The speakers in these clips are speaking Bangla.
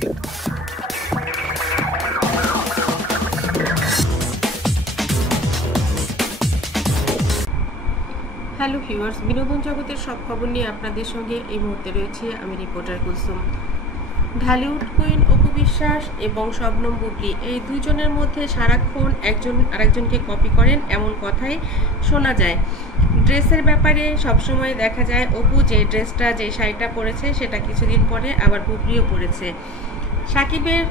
হ্যালো ভিউয়ার্স, বিনোদন জগতের সব খবর নিয়ে আপনাদের সঙ্গে এই মুহূর্তে রয়েছে আমি রিপোর্টার কুলসুম। ঢালিউড কুইন অপু বিশ্বাস এবং শবনম বুবলি এই দুইজনের মধ্যে সারাক্ষণ একজন আরেকজনকে কপি করেন এমন কথাই শোনা যায়। ড্রেসের ব্যাপারে সবসময় দেখা যায় অপু যে ড্রেসটা যে শাড়িটা পরেছে সেটা কিছুদিন পরে আবার বুবলিও পরেছে। সাকিবের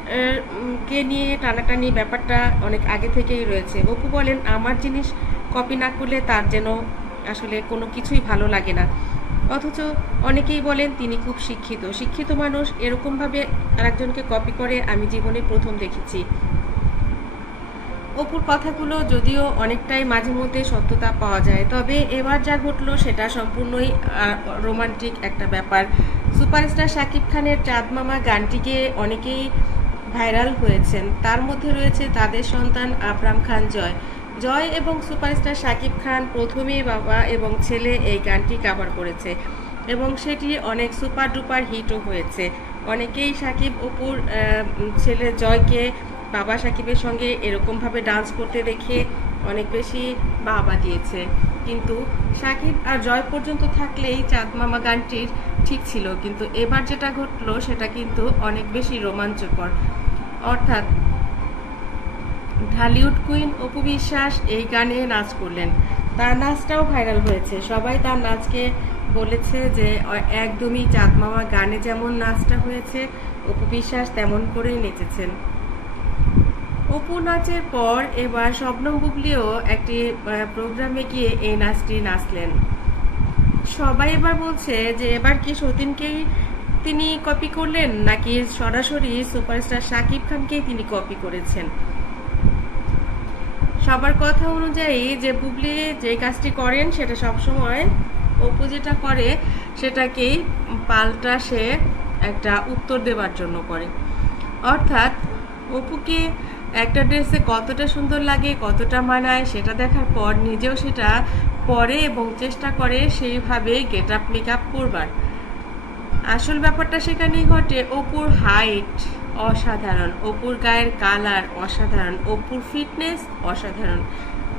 কে নিয়ে টানাটানি ব্যাপারটা অনেক আগে থেকেই রয়েছে। অপু বলেন, আমার জিনিস কপি না করলে তার যেন আসলে কোনো কিছুই ভালো লাগে না। অথচ অনেকেই বলেন তিনি খুব শিক্ষিত মানুষ এরকমভাবে আরেকজনকে কপি করে আমি জীবনে প্রথম দেখেছি। অপুর কথাগুলো যদিও অনেকটাই মাঝে মধ্যে সত্যতা পাওয়া যায়, তবে এবার যা ঘটলো সেটা সম্পূর্ণই রোমান্টিক একটা ব্যাপার। সুপারস্টার শাকিব খানের চাঁদ মামা গানটিকে অনেকেই ভাইরাল হয়েছেন। তার মধ্যে রয়েছে তাদের সন্তান আবরাম খান জয় এবং সুপারস্টার শাকিব খান প্রথমেই বাবা এবং ছেলে এই গানটি কভার করেছে এবং সেটি অনেক সুপার ডুপার হিটও হয়েছে। অনেকেই শাকিব অপুর ছেলে জয়কে বাবা শাকিবের সঙ্গে এরকমভাবে ডান্স করতে দেখে অনেক বেশি বাহবা দিয়েছে। কিন্তু শাকিব আর জয় পর্যন্ত থাকলেই চাঁদ মামা গানটির ঠিক ছিল, কিন্তু এবার যেটা ঘটলো সেটা কিন্তু অনেক বেশি রোমাঞ্চকর। অর্থাৎ ঢালিউড কুইন অপু বিশ্বাস এই গানে নাচ করলেন, তার নাচটাও ভাইরাল হয়েছে। সবাই তার নাচকে বলেছে যে একদমই চাঁদ মামা গানে যেমন নাচটা হয়েছে অপু বিশ্বাস তেমন করেই নেচেছেন। অপু নাচের পর এবার শবনম বুবলিও একটি প্রোগ্রামে গিয়ে এই নাচটি নাচলেন। সবাই এবার বলছে যে এবার কি সতীনকেই তিনি কপি করলেন নাকি সরাসরি সুপারস্টার শাকিব খানকেই তিনি কপি করেছেন। সবার কথা অনুযায়ী যে বুবলি যে কাজটি করেন সেটা সবসময় অপু যেটা করে সেটাকেই পাল্টা সে একটা উত্তর দেওয়ার জন্য করে। অর্থাৎ অপুকে একটা ড্রেসে কতটা সুন্দর লাগে, কতটা মানায় সেটা দেখার পর নিজেও সেটা পরে এবং চেষ্টা করে সেইভাবে গেট আপ মেকআপ করবার। আসল ব্যাপারটা সেখানেই ঘটে। অপুর হাইট অসাধারণ, অপুর গায়ের কালার অসাধারণ, অপুর ফিটনেস অসাধারণ।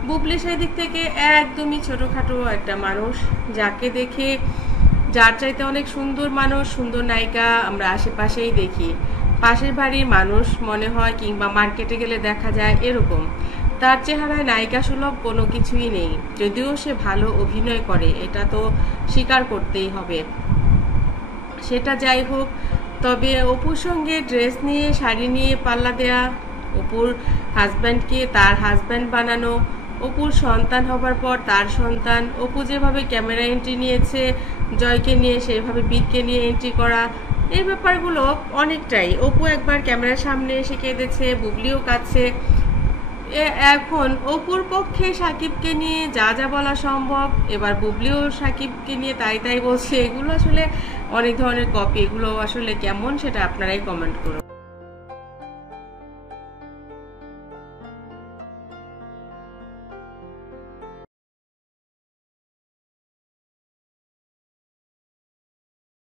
বুবলি সেদিক থেকে একদমই ছোটখাটো একটা মানুষ, যাকে দেখে যার চাইতে অনেক সুন্দর মানুষ, সুন্দর নায়িকা আমরা আশেপাশেই দেখি। পাশের বাড়ির মানুষ মনে হয় কিংবা মার্কেটে গেলে দেখা যায় এরকম। তার চেহারায় নায়িকা সুলভ কোনো কিছুই নেই, যদিও সে ভালো অভিনয় করে, এটা তো স্বীকার করতেই হবে। সেটা যাই হোক, তবে অপুর সঙ্গে ড্রেস নিয়ে শাড়ি নিয়ে পাল্লা দেয়া, অপুর হাজব্যান্ডকে তার হাজব্যান্ড বানানো, অপুর সন্তান হবার পর তার সন্তান, অপু যেভাবে ক্যামেরা এন্ট্রি নিয়েছে জয়কে নিয়ে সেভাবে বীরকে নিয়ে এন্ট্রি করা, এই ব্যাপারগুলো অনেকটাই। অপু একবার ক্যামেরার সামনে এসে কেঁদেছে, বুবলিও কাঁদছে। এখন অপুর পক্ষে সাকিবকে নিয়ে যা যা বলা সম্ভব, এবার বুবলিও সাকিবকে নিয়ে তাই বলছে। এগুলো আসলে অনেক ধরনের কপি, এগুলো আসলে কেমন সেটা আপনারাই কমেন্ট করুন।